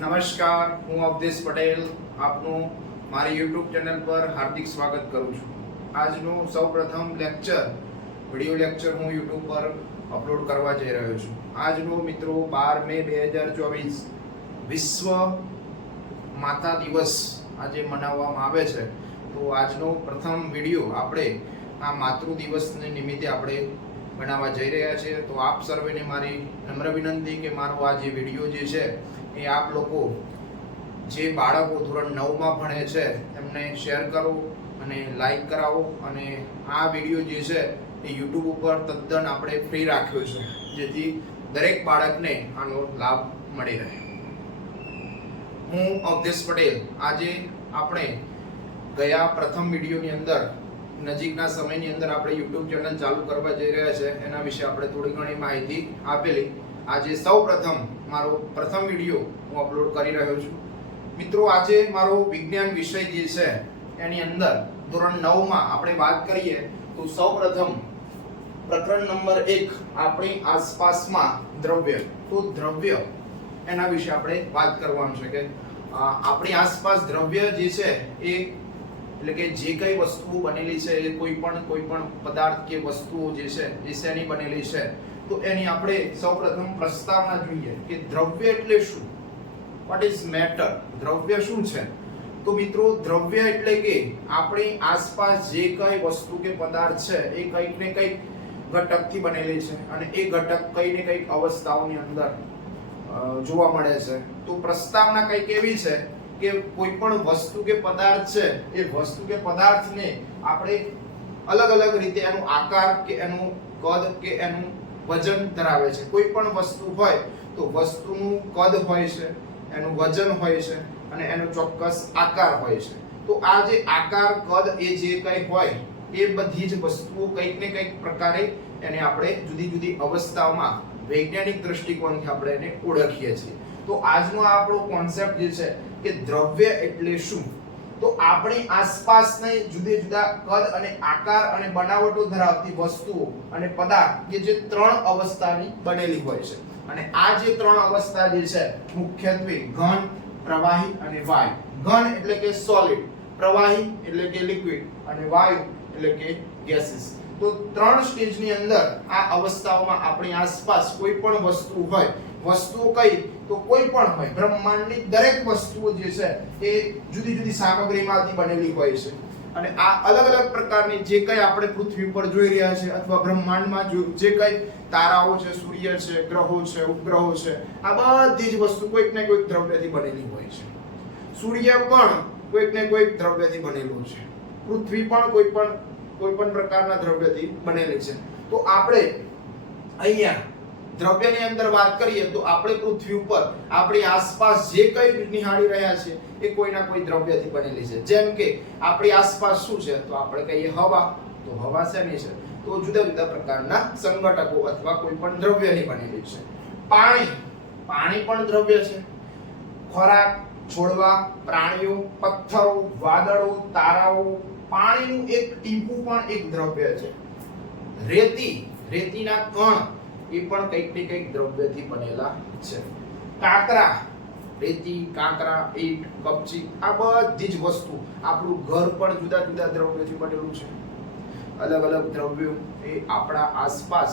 નમસ્કાર, હું અવધેશ પટેલ આપનું મારી યુટ્યુબ ચેનલ પર હાર્દિક સ્વાગત કરું છું. આજનું સૌપ્રથમ વિડિયો લેક્ચર હું યુટ્યુબ પર અપલોડ કરવા જઈ રહ્યો છું. આજનો મિત્રો 12 મે 2024 વિશ્વ માતા દિવસ આજે મનાવવામાં આવે છે. તો આજનો પ્રથમ વિડિયો આપણે આ માતૃ દિવસને નિમિત્તે આપણે બનાવવા જઈ રહ્યા છીએ. તો આપ સર્વેને મારી નમ્ર વિનંતી કે મારો આ જે વિડિયો જે છે એ આપ લોકો જે બાળકો ધોરણ 9 માં ભણે છે એમને શેર કરો અને લાઈક કરાવો. અને આ વિડિયો જે છે એ YouTube ઉપર તદ્દન આપણે ફ્રી રાખ્યો છે, જેથી દરેક બાળકને આનો લાભ મળી રહે. હું અવધેશ પટેલ આજે આપણે ગયા પ્રથમ વિડિયોની અંદર નજીકના સમયની અંદર આપણે YouTube ચેનલ ચાલુ કરવા જઈ રહ્યા છે એના વિશે આપણે થોડી ઘણી માહિતી આપેલી. આજે સૌપ્રથમ મારો પ્રથમ વિડિયો હું અપલોડ કરી રહ્યો છું. મિત્રો, આજે મારો વિજ્ઞાન વિષય જે છે એની અંદર ધોરણ 9 માં આપણે વાત કરીએ તો સૌપ્રથમ પ્રકરણ નંબર 1 આપણી આસપાસમાં દ્રવ્ય. તો દ્રવ્ય એના વિશે આપણે વાત કરવાનું છે કે આપણી આસપાસ દ્રવ્ય જે છે એ એટલે કે જે કઈ વસ્તુઓ બનેલી છે એ કોઈ પણ પદાર્થ કે વસ્તુઓ જે છે એ શેની બનેલી છે, તો એની આપણે સૌપ્રથમ પ્રસ્તાવના જોઈએ કે દ્રવ્ય એટલે શું. What is matter? દ્રવ્ય શું છે? તો મિત્રો, દ્રવ્ય એટલે કે આપણી આસપાસ જે કઈ વસ્તુ કે પદાર્થ છે એ કંઈક ને કંઈક ઘટકથી બનેલી છે અને એ ઘટક કઈ ને કઈક અવસ્થાઓની અંદર જોવા મળે છે. તો પ્રસ્તાવના કંઈક એવી છે કે કોઈ પણ વસ્તુ કે પદાર્થ છે એ વસ્તુ કે પદાર્થને આપણે અલગ અલગ રીતે એનો આકાર કે એનું કદ કે એનું વજન ધરાવે છે. કોઈ પણ વસ્તુ હોય તો વસ્તુનું કદ હોય છે, એનું વજન હોય છે અને એનો ચોક્કસ આકાર હોય છે. તો આ જે આકાર, કદ એ જે કંઈ હોય એ બધી જ વસ્તુઓ કંઈક ને કંઈક પ્રકારે એને આપણે જુદી જુદી અવસ્થાઓમાં વૈજ્ઞાનિક દ્રષ્ટિકોણથી આપણે એને ઓળખીએ છીએ. તો આજનો આપણો કોન્સેપ્ટ જે છે કે દ્રવ્ય એટલે શું. તો આપણી આસપાસને જુદા જુદા કદ અને આકાર અને બનાવટો ધરાવતી વસ્તુઓ અને પદાર્થ કે જે 3 અવસ્થાની બનેલી હોય છે. અને આ જે 3 અવસ્થા જે છે મુખ્યત્વે ઘન, પ્રવાહી અને વાયુ. ઘન એટલે કે સોલિડ, પ્રવાહી એટલે કે લિક્વિડ અને વાયુ એટલે કે ગેસીસ. તો 3 સ્ટેજની અંદર આ અવસ્થાઓમાં આપણી આસપાસ કોઈ પણ વસ્તુ હોય, વસ્તુઓ કઈ તો કોઈ પણ હોય, બ્રહ્માંડની દરેક વસ્તુઓ જે છે એ જુદી જુદી સામગ્રીમાંથી બનેલી હોય છે. અને આ અલગ અલગ પ્રકારની જે કઈ આપણે પૃથ્વી ઉપર જોઈ રહ્યા છે અથવા બ્રહ્માંડમાં જે કઈ તારાઓ છે, સૂર્ય છે, ગ્રહો છે, ઉપગ્રહો છે, આ બધી જ વસ્તુ કોઈક ને કોઈક દ્રવ્યથી બનેલી હોય છે. સૂર્ય પણ કોઈક ને કોઈક દ્રવ્યથી બનેલું છે. પૃથ્વી પણ કોઈ પણ પ્રકારના દ્રવ્યથી બનેલી છે. તો આપણે અહીંયા દ્રવ્યની અંદર વાત કરીએ તો આપણે પૃથ્વી ઉપર આપણી આસપાસ જે કંઈ નિહાળી રહ્યા છે એ કોઈના કોઈ દ્રવ્યથી બનેલી છે. જેમ કે આપણી આસપાસ શું છે તો આપણે કહીએ હવા. તો હવા શેની છે? તો જુદા જુદા પ્રકારના સંઘટકો અથવા કોઈ પણ દ્રવ્યની બનેલી છે. પાણી પણ દ્રવ્ય છે. ખોરાક, છોડવા, પ્રાણીઓ, પથ્થરો, વાદળો, તારાઓ, પાણીનું એક ટીપું પણ એક દ્રવ્ય છે. રેતીના કણ એ પણ કંઈક ને કંઈક દ્રવ્યથી બનેલા છે. રેતી, કાંકરા, ઈંટ, કપચી, આ બધી જ વસ્તુ, આપણું ઘર પણ જુદા જુદા દ્રવ્યથી બનેલું છે. અલગ અલગ દ્રવ્યો એ આપણા આસપાસ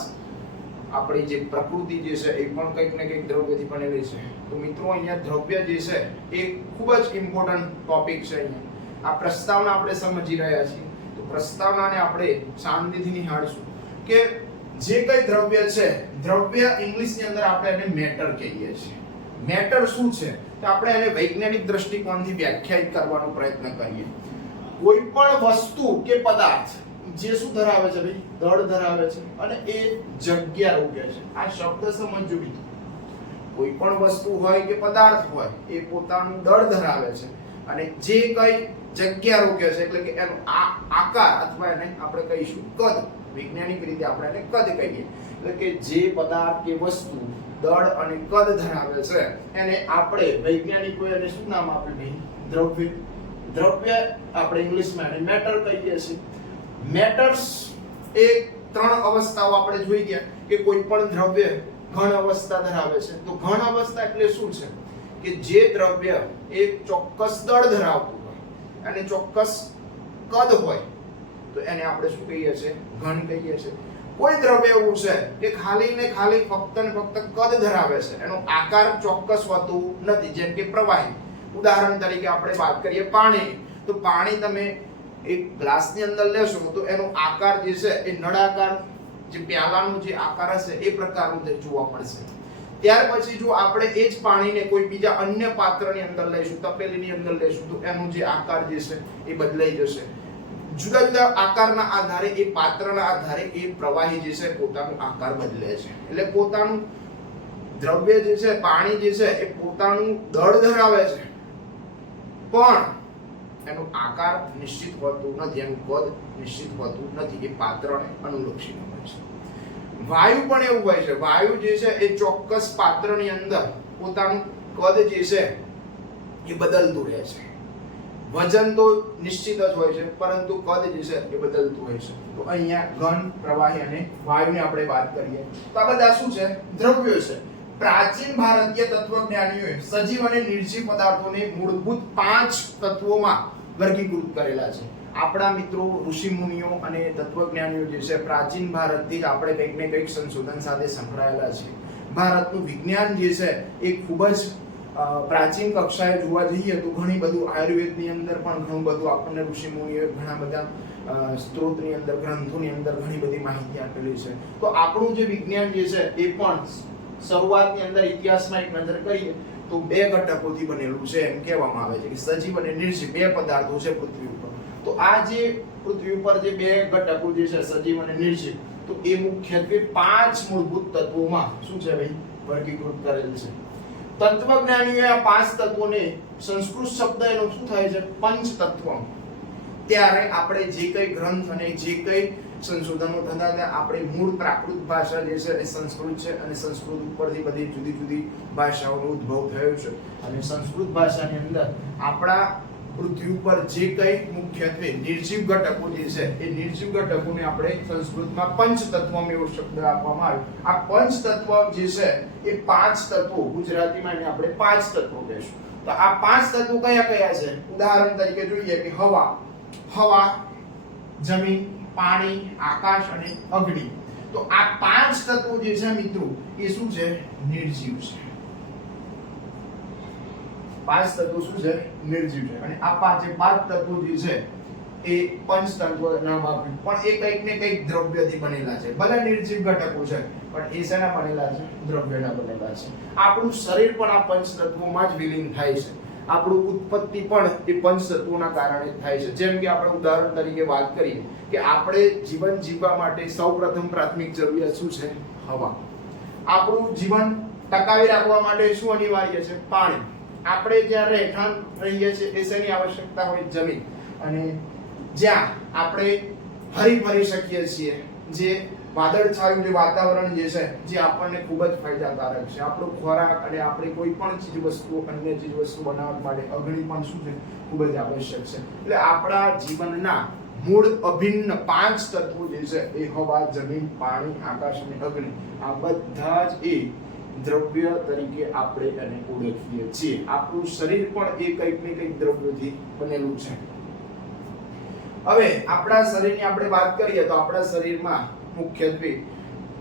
આપણી જે પ્રકૃતિ જે છે એ પણ કંઈક ને કંઈક દ્રવ્યથી બનેલી છે. તો મિત્રો, અહીંયા દ્રવ્ય જે છે એ ખૂબ જ ઇમ્પોર્ટન્ટ ટોપિક છે. અહીંયા આ પ્રસ્તાવના આપણે સમજી રહ્યા છીએ. તો પ્રસ્તાવનાને આપણે શાંતિથી નિહાળશું કે જે કઈ દ્રવ્ય છે, દ્રવ્ય ઇંગ્લિશની અંદર આપણે એને મેટર કહીએ છીએ. મેટર શું છે તો આપણે એને વૈજ્ઞાનિક દ્રષ્ટિકોણથી વ્યાખ્યાયિત કરવાનો પ્રયત્ન કરીએ. કોઈ પણ વસ્તુ કે પદાર્થ જે શું ધરાવે છે ભાઈ? દળ ધરાવે છે અને એ જગ્યા રોકે છે. આ શબ્દ સમજજો મિત્રો. કોઈ પણ વસ્તુ હોય કે પદાર્થ હોય એ પોતાનું દળ ધરાવે છે અને જે કઈ જગ્યા રોકે છે એટલે કે એનો આકાર અથવા એને આપણે કહીશું કદ. વૈજ્ઞાનિક રીતે આપણે એને કદ કહીએ. એટલે કે જે પદાર્થ કે વસ્તુ દળ અને કદ ધરાવે છે એને આપણે વૈજ્ઞાનિકોએ એને શું નામ આપ્યું? દ્રવ્ય. દ્રવ્ય આપણે ઇંગ્લિશમાં એને મેટર કહીએ છીએ. મેટર્સ એ 3 અવસ્થાઓ આપણે જોઈ ગયા કે કોઈ પણ દ્રવ્ય ઘન અવસ્થા ધરાવે છે. તો ઘન અવસ્થા એટલે શું છે કે જે દ્રવ્ય એક ચોક્કસ દળ ધરાવતું હોય અને ચોક્કસ કદ હોય તો એને આપણે શું કહીએ છીએ? ઘન કહીએ છીએ. કોઈ દ્રવ્ય એવું છે કે ખાલી ને ખાલી ફક્ત ને ફક્ત કદ ધરાવે છે, એનો આકાર ચોક્કસ હોતું નથી. જેમ કે પ્રવાહી, ઉદાહરણ તરીકે આપણે વાત કરીએ પાણી, તો પાણી તમે એક ગ્લાસની અંદર લેશો તો એનો આકાર જે છે એ નળાકાર, જે પ્યાલાનો જે આકાર હશે એ પ્રકારનો જોવા મળશે. ત્યાર પછી જો આપણે એ જ પાણીને કોઈ બીજા અન્ય પાત્રની અંદર લઈશું, તપેલીની અંદર લઈશું, તો એનો જે આકાર જે છે એ બદલાઈ જશે. જુદા જુદા આકારના આધારે, એ પાત્રના આધારે એ પ્રવાહી જે છે પોતાનો આકાર બદલે છે. એટલે પોતાનું દ્રવ્ય જે છે, પાણી જે છે, એ પોતાનું દળ ધરાવે છે, પણ એનો આકાર નિશ્ચિત હોતું નથી, એનું કદ નિશ્ચિત હોતું નથી. એ પાત્રને અનુલક્ષીને હોય છે. વાયુ પણ એવું હોય છે. વાયુ જે છે એ ચોક્કસ પાત્રની અંદર પોતાનું કદ જે છે એ બદલતું રહે છે. વજન તો નિશ્ચિત જ હોય છે, પરંતુ કદ જે છે એ બદલતું હોય છે. તો અહીંયા ઘન, પ્રવાહી અને વાયુની આપણે વાત કરીએ તો આ બધા શું છે? દ્રવ્યો છે. પ્રાચીન ભારતીય તત્વજ્ઞાનીઓએ સજીવ અને નિર્જીવ પદાર્થોને મૂળભૂત 5 તત્વોમાં વર્ગીકૃત કરેલા છે. આપણા મિત્રો ઋષિ મુનિઓ અને તત્વજ્ઞાનીઓ જે છે પ્રાચીન ભારતથી જ આપણે કંઈક ને કંઈક સંશોધન સાથે સંકળાયેલા છે. ભારતનું વિજ્ઞાન જે છે એ ખૂબ જ પ્રાચીન કક્ષાએ જોવા જઈએ તો ઘણી બધું આયુર્વેદની અંદર પણ ઘણું બધું આપણને ઋષિ મુનિઓએ ઘણા બધા સ્ત્રોતની અંદર, ગ્રંથોની અંદર ઘણી બધી માહિતી આપેલી છે. તો આપણું જે વિજ્ઞાન જે છે એ પણ શરૂઆતની અંદર ઇતિહાસમાં એક નજર કરીએ તો 2 ઘટકોથી બનેલું છે એમ કહેવામાં આવે છે કે સજીવ અને નિર્જીવ 2 પદાર્થો છે પૃથ્વી ઉપર. તો આ જે પૃથ્વી ઉપર જે 2 ઘટકો જે છે સજીવ અને નિર્જીવ, તો એ મુખ્યત્વે 5 મૂળભૂત તત્વોમાં શું છે ભાઈ? વર્ગીકૃત કરેલ છે. તત્વજ્ઞાનીઓએ આ 5 તત્વોને સંસ્કૃત શબ્દ એનો શું થાય છે? પંચતત્વ. ત્યારે આપણે જે કઈ ગ્રંથ અને જે કઈ સંશોધનો થતા હતા, આપણે મૂળ પ્રાકૃત ભાષા જે છે એ સંસ્કૃત છે અને સંસ્કૃત ઉપરથી બધી જુદી જુદી ભાષાઓનો ઉદ્ભવ થયો છે. અને સંસ્કૃત ભાષાની અંદર આપણા પૃથ્વી ઉપર જે કઈ મુખ્યત્વે નિર્જીવ ઘટકો જે છે એ નિર્જીવ ઘટકોને આપણે સંસ્કૃતમાં પંચતત્વમ એવો શબ્દ આપવામાં આવ્યો. આ પંચતત્વ જે છે એ 5 તત્વો, ગુજરાતીમાં એને આપણે 5 તત્વો કહીશું. તો આ 5 તત્વો કયા કયા છે? ઉદાહરણ તરીકે જોઈએ કે હવા, જમીન, પાણી, આકાશ અને અગ્નિ. તો આ 5 તત્વો જે છે મિત્રો એ શું છે? નિર્જીવ છે. 5 તત્વો શું છે? નિર્જીવ છે. અને આ 5 તત્વો જે છે એ પંચતત્વ નામ આપ્યું, પણ એ કંઈક ને કંઈક દ્રવ્યથી બનેલા છે. ભલે નિર્જીવ ઘટકો છે, પણ એ શેના બનેલા છે? દ્રવ્યના બનેલા છે. આપણું શરીર પણ આ પંચતત્વોમાં જ વિલીન થાય છે. આપણું ઉત્પત્તિ પણ એ પંચતત્વોના કારણે થાય છે. જેમ કે આપણે ઉદાહરણ તરીકે વાત કરીએ કે આપણે જીવન જીવવા માટે સૌપ્રથમ પ્રાથમિક જરૂરિયાત શું છે? હવા. આપણું જીવન ટકાવી રાખવા માટે શું અનિવાર્ય છે? પાણી. આપણે જ્યાં રહેઠાણ રહીએ છીએ એ શેની આવશ્યકતા હોય? જમીન. અને જ્યાં આપણે હરી ફરી શકીએ છીએ, જે વાદળછાયું જે વાતાવરણ જે છે, જે આપણને ખૂબ જ ફાયદાકારક છે. આપણો ખોરાક અને આપણી કોઈ પણ ચીજ વસ્તુ, અન્ય ચીજ વસ્તુ બનાવવા માટે અગ્નિ પણ શું છે? ખૂબ જ આવશ્યક છે. એટલે આપણા જીવનના મૂળ અભિન્ન 5 તત્વો જે છે એ હવા, જમીન, પાણી, આકાશ અને અગ્નિ, આ બધા જ એ દ્રવ્ય તરીકે આપણે એને ઓળખીએ છીએ. આપણું શરીર પણ એ કંઈક ને કંઈક દ્રવ્યોથી બનેલું છે. હવે આપણા શરીરની આપણે વાત કરીએ તો આપણા શરીરમાં મુખ્યત્વે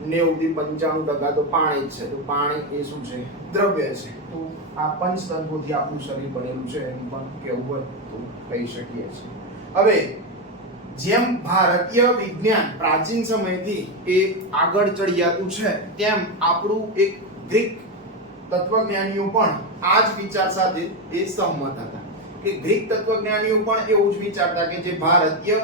90 થી 95% તો પાણી જ છે. તો પાણી એ શું છે? દ્રવ્ય છે. તો આ પંચતત્વોથી આપણું શરીર બનેલું છે એમ પણ કહેવું હોય તો કહી શકીએ છીએ. હવે જેમ ભારતીય વિજ્ઞાન પ્રાચીન સમયથી એ આગળ ચડિયાતું છે, તેમ આપણું એક ગ્રીક તત્વજ્ઞાનીઓ પણ આ જ વિચાર સાથે એ સહમત હતા કે ગ્રીક તત્વજ્ઞાનીઓ પણ એવું જ વિચારતા કે જે ભારતીય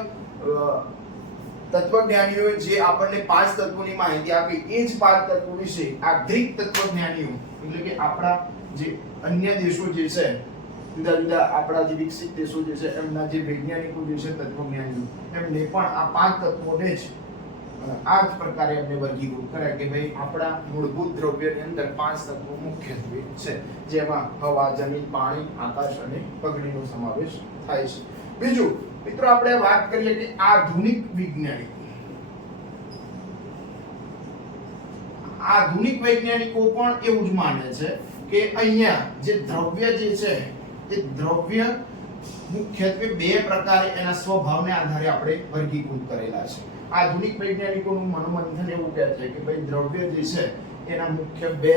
તત્વજ્ઞાનીઓએ જે આપણને 5 તત્વોની માહિતી આપી, એ જ 5 તત્વો વિશે આ ગ્રીક તત્વજ્ઞાનીઓ, એટલે કે આપણા જે અન્ય દેશો જે છે, જુદા જુદા આપણા જે વિકસિત દેશો જે છે, એમના જે વૈજ્ઞાનિકો જે છે, તત્વજ્ઞાનીઓ, એમને પણ આ 5 તત્વોને જ આ જ પ્રકારે એમને વર્ગીકૃત કર્યા કે ભાઈ આપણા મૂળભૂત દ્રવ્યની અંદર 5 તત્વો મુખ્યત્વે છે, જેમાં હવા, જમીન, પાણી, આકાશ અને અગ્નિનો સમાવેશ થાય છે. બીજું મિત્રો આપણે વાત કરીએ કે આધુનિક વૈજ્ઞાનિકો પણ એવું જ માને છે કે અહીંયા જે દ્રવ્ય જે છે એ દ્રવ્ય મુખ્યત્વે બે પ્રકારે એના સ્વભાવને આધારે આપણે વર્ગીકૃત કરેલા છે. આધુનિક વૈજ્ઞાનિકોનું મનોમંથન એવું કહે છે કે ભાઈ દ્રવ્ય જે છે એના મુખ્ય બે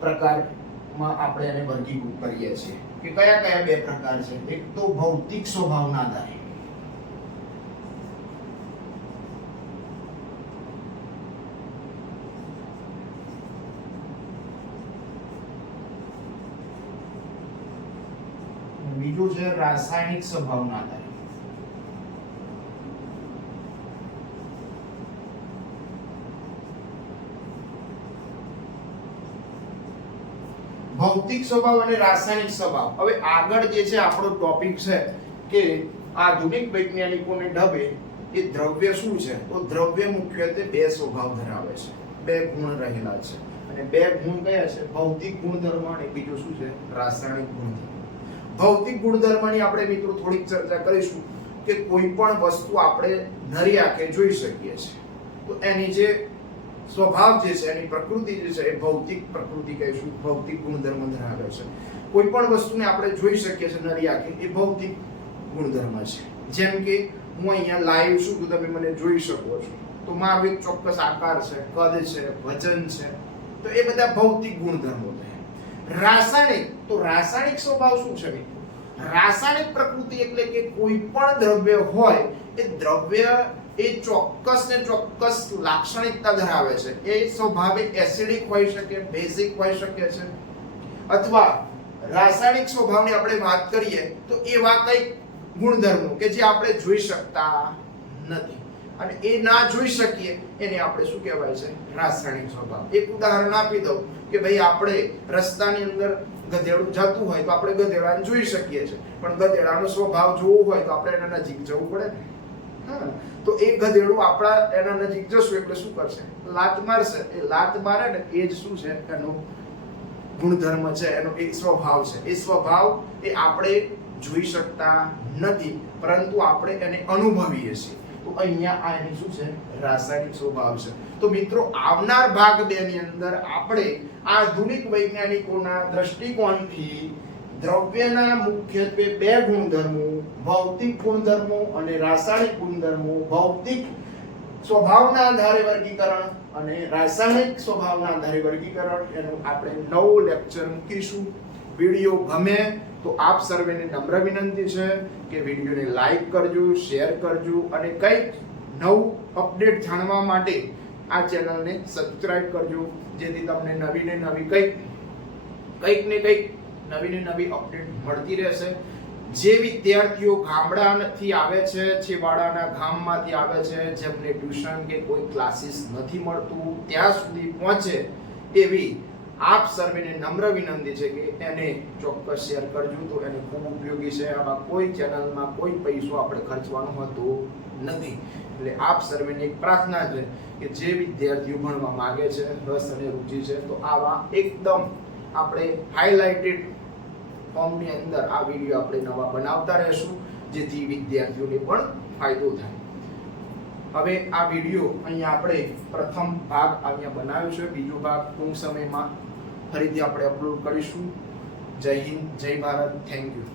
પ્રકારમાં આપણે એને વર્ગીકૃત કરીએ છીએ. કે કયા કયા બે પ્રકાર છે? એક તો ભૌતિક સ્વભાવના આધારે, બીજું છે રાસાયણિક સ્વભાવના આધારે. ભૌતિક સ્વભાવ અને રાસાયણિક સ્વભાવ. હવે આગળ જે છે આપણો ટોપિક છે કે આધુનિક વૈજ્ઞાનિકોને ઢબે એ દ્રવ્ય શું છે? તો દ્રવ્ય મુખ્યત્વે બે સ્વભાવ ધરાવે છે, બે ગુણ રહેલા છે. અને બે ગુણ કયા છે? ભૌતિક ગુણધર્મ અને બીજું શું છે? રાસાયણિક ગુણધર્મ. ભૌતિક ગુણધર્મની આપણે મિત્રો થોડીક ચર્ચા કરીશું કે કોઈ પણ વસ્તુ આપણે નરી આંખે જોઈ શકીએ છીએ તો એની જે સ્વભાવ જે છે, એની પ્રકૃતિ જે છે એ ભૌતિક પ્રકૃતિ કહીશું, ભૌતિક ગુણધર્મ ધરાવે છે. કોઈ પણ વસ્તુને આપણે જોઈ શકીએ છીએ નરી આંખે, એ ભૌતિક ગુણધર્મ છે. જેમ કે હું અહીંયા લાઈવ છું તો તમે મને જોઈ શકો છો, તો મારો એક ચોક્કસ આકાર છે, કદ છે, વજન છે, તો એ બધા ભૌતિક ગુણધર્મો છે. રાસાયણિક, તો રાસાયણિક સ્વભાવ શું છે? રાસાયણિક પ્રકૃતિ એટલે કે કોઈ પણ દ્રવ્ય હોય એ દ્રવ્ય એ ચોક્કસ ને ચોક્કસ લાક્ષણિકતા ધરાવે છે. એ સ્વભાવે એસિડિક હોઈ શકે, બેઝિક હોઈ શકે છે, અથવા રાસાયણિક સ્વભાવની આપણે વાત કરીએ તો એવા કઈ ગુણધર્મો કે જે આપણે જોઈ શકતા નથી અને એ ના જોઈ શકીએ એને આપણે શું કહેવાય છે? રાસાયણિક સ્વભાવ. એક ઉદાહરણ આપી દઉં કે ભાઈ આપણે રસ્તાની અંદર ગધેડું જતું હોય તો આપણે ગધેડાને જોઈ શકીએ છીએ, પણ ગધેડાનો સ્વભાવ જોવો હોય તો આપણે એના નજીક જવું પડે ને. હા, તો એ ગધેડું આપણા એના નજીક જશું એટલે શું કરશે? લાત મારશે. એ લાત મારે ને એ જ શું છે? એનો ગુણધર્મ છે, એનો એક સ્વભાવ છે. એ સ્વભાવ એ આપણે જોઈ શકતા નથી, પરંતુ આપણે એને અનુભવીએ છીએ. તો અહીંયા આ એની શું છે? રાસાયણિક સ્વભાવ છે. તો મિત્રો આવનાર ભાગ 2 ની અંદર આપણે આધુનિક વૈજ્ઞાનિકોના દ્રષ્ટિકોણથી દ્રવ્યના મુખ્યત્વે બે ગુણધર્મો, ભૌતિક ગુણધર્મો અને રાસાયણિક ગુણધર્મો, ભૌતિક સ્વભાવના આધારે વર્ગીકરણ અને રાસાયણિક સ્વભાવના આધારે વર્ગીકરણ, એનું આપણે નવું લેક્ચર મૂકીશું. વિડીયો ગમે તો આપ સર્વેને નમ્ર વિનંતી છે કે વિડીયોને લાઈક કરજો, શેર કરજો અને કંઈક નવું અપડેટ જાણવા માટે આ ચેનલને સબસ્ક્રાઇબ કરજો, જેથી તમને નવી ને નવી કંઈક નવી અપડેટ મળતી રહેશે. જે વિદ્યાર્થીઓ ગામડાથી આવે છે, છેવાડાના ગામમાંથી આવે છે, જેમને ટ્યુશન કે કોઈ ક્લાસીસ નથી મળતું, ત્યાં સુધી પહોંચે એવી આપ સર્વેને નમ્ર વિનંતી છે કે એને ચોક્કસ શેર કરજો, તો એને ખૂબ ઉપયોગી છે. આમાં કોઈ ચેનલમાં કોઈ પૈસો આપણે ખર્ચવાનો હોતો નથી. એટલે આપ સર્વેની એક પ્રાર્થના છે કે જે વિદ્યાર્થીઓ ભણવા માંગે છે, રસ અને રુચિ છે, તો આવા એકદમ આપણે હાઇલાઇટેડ ફોર્મની અંદર આ વિડીયો આપણે નવા બનાવતા રહેશું, જેથી વિદ્યાર્થીઓને પણ ફાયદો થાય. હવે આ વિડીયો અહીંયા આપણે પ્રથમ ભાગ અહીંયા બનાવ્યો છે, બીજો ભાગ ટૂંક સમયમાં ફરીથી આપણે અપલોડ કરીશું. જય હિન્દ, જય ભારત, થેન્ક યુ.